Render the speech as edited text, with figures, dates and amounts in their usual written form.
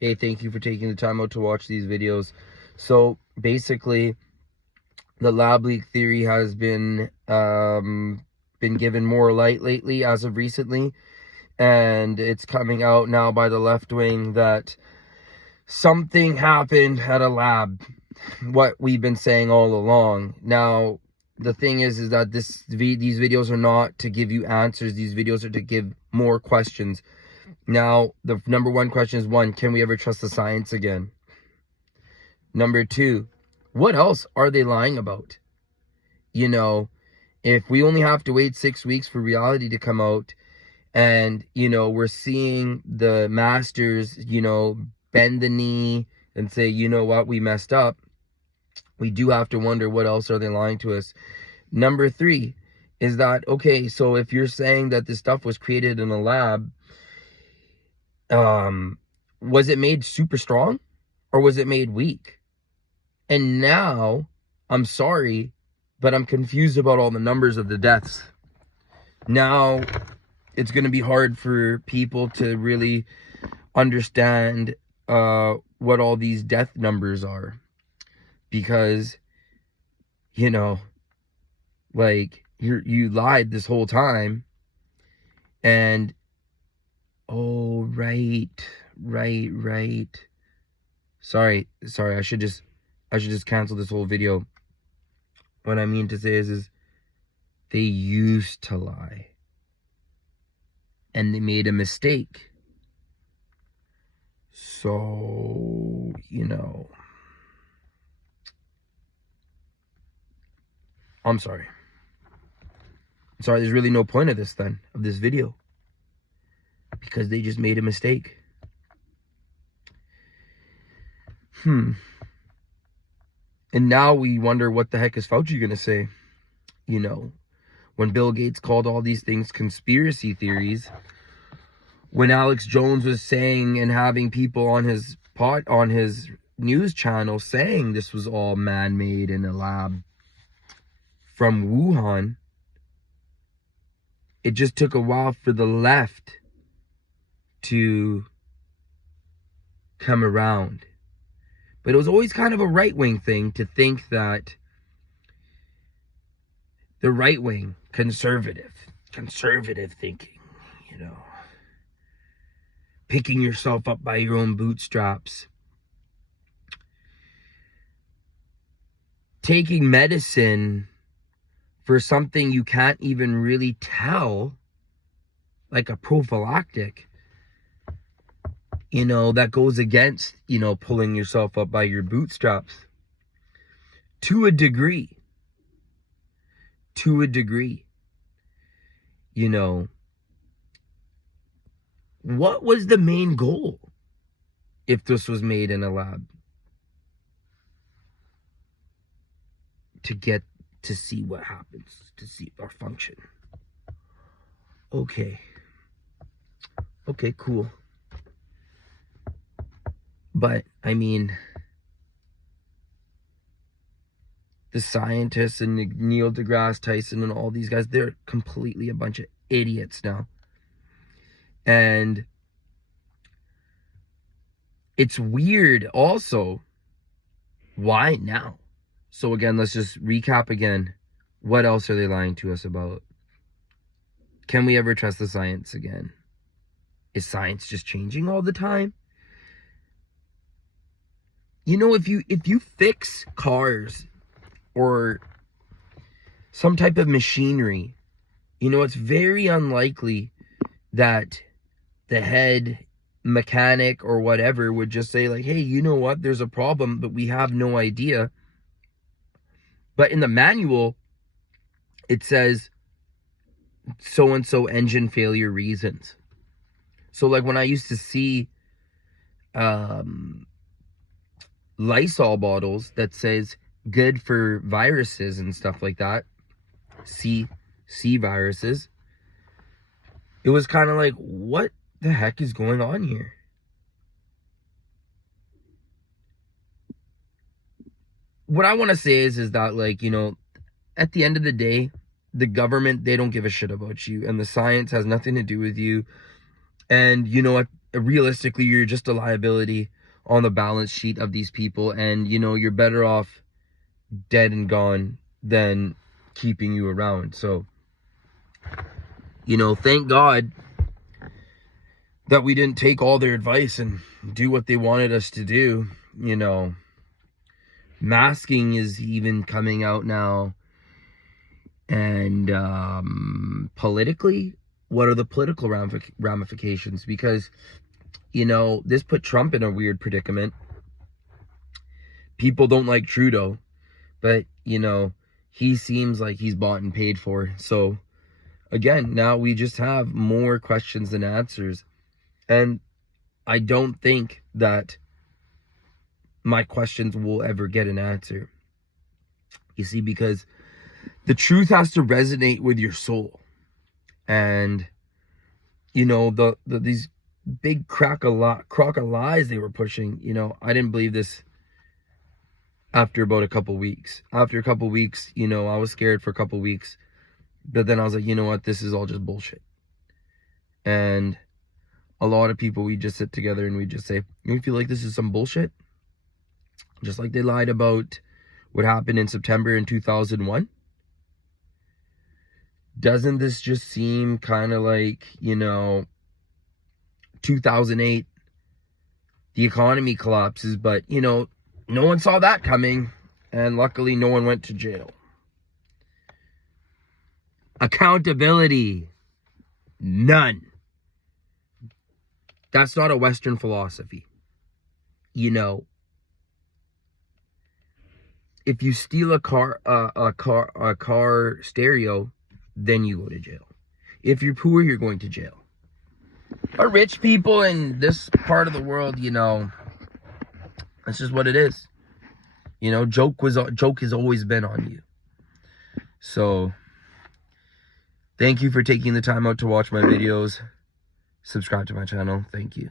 Hey, thank you for taking the time out to watch these videos. So basically, the lab leak theory has been given more light lately, as of recently, and it's coming out now by the left wing that something happened at a lab. What we've been saying all along. Now, the thing is that these videos are not to give you answers. These videos are to give more questions. Now, the number one question is, one, can we ever trust the science again? Number two, what else are they lying about? You know, if we only have to wait 6 weeks for reality to come out, and, we're seeing the masters, bend the knee and say, you know what, we messed up, we do have to wonder, what else are they lying to us? Number three is that, okay, so if you're saying that this stuff was created in a lab, was it made super strong or was it made weak? And now, I'm sorry, but I'm confused about all the numbers of the deaths. Now, it's going to be hard for people to really understand what all these death numbers are. Because, like, you lied this whole time. And, oh, right. Sorry, I should just cancel this whole video. What I mean to say is they used to lie. And they made a mistake. So, I'm sorry. There's really no point of this then, of this video. Because they just made a mistake. And now we wonder, what the heck is Fauci going to say? When Bill Gates called all these things conspiracy theories, when Alex Jones was saying and having people on his news channel saying this was all man-made in a lab from Wuhan, it just took a while for the left to come around. But it was always kind of a right-wing thing to think that the right wing, conservative thinking, picking yourself up by your own bootstraps, taking medicine for something you can't even really tell, like a prophylactic, that goes against, pulling yourself up by your bootstraps to a degree. What was the main goal if this was made in a lab? To get to see what happens, to see our function. Okay, cool. But, I mean, the scientists and Neil deGrasse Tyson and all these guys, they're completely a bunch of idiots now. And it's weird also. Why now? So again, let's just recap again. What else are they lying to us about? Can we ever trust the science again? Is science just changing all the time? If you fix cars or some type of machinery, it's very unlikely that the head mechanic or whatever would just say, like, hey, you know what, there's a problem, but we have no idea. But in the manual, it says so-and-so engine failure reasons. So, like, when I used to see Lysol bottles that says good for viruses and stuff like that, C viruses, it was kind of like, what the heck is going on here? What I want to say is that, like, at the end of the day, the government, they don't give a shit about you, and the science has nothing to do with you. And you know what? realistically, you're just a liability on the balance sheet of these people, and you know, you're better off dead and gone than keeping you around. So, you know, thank God that we didn't take all their advice and do what they wanted us to do. You know, masking is even coming out now. And politically, what are the political ramifications? Because, you know, this put Trump in a weird predicament. People don't like Trudeau, but, you know, he seems like he's bought and paid for. So, again, now we just have more questions than answers. And I don't think that my questions will ever get an answer. You see, because the truth has to resonate with your soul. And, you know, these big crock of lies they were pushing, you know, I didn't believe this after about a couple weeks. After a couple weeks, you know, I was scared for a couple weeks. But then I was like, you know what, this is all just bullshit. And a lot of people, we just sit together and we just say, you feel like this is some bullshit? Just like they lied about what happened in September in 2001. Doesn't this just seem kind of like, you know, 2008, the economy collapses, but, you know, no one saw that coming, and luckily no one went to jail. Accountability, none. That's not a Western philosophy. You know, if you steal a car stereo, then you go to jail. If you're poor, you're going to jail. But rich people in this part of the world, you know, that's just what it is. You know, joke has always been on you. So, thank you for taking the time out to watch my videos. Subscribe to my channel. Thank you.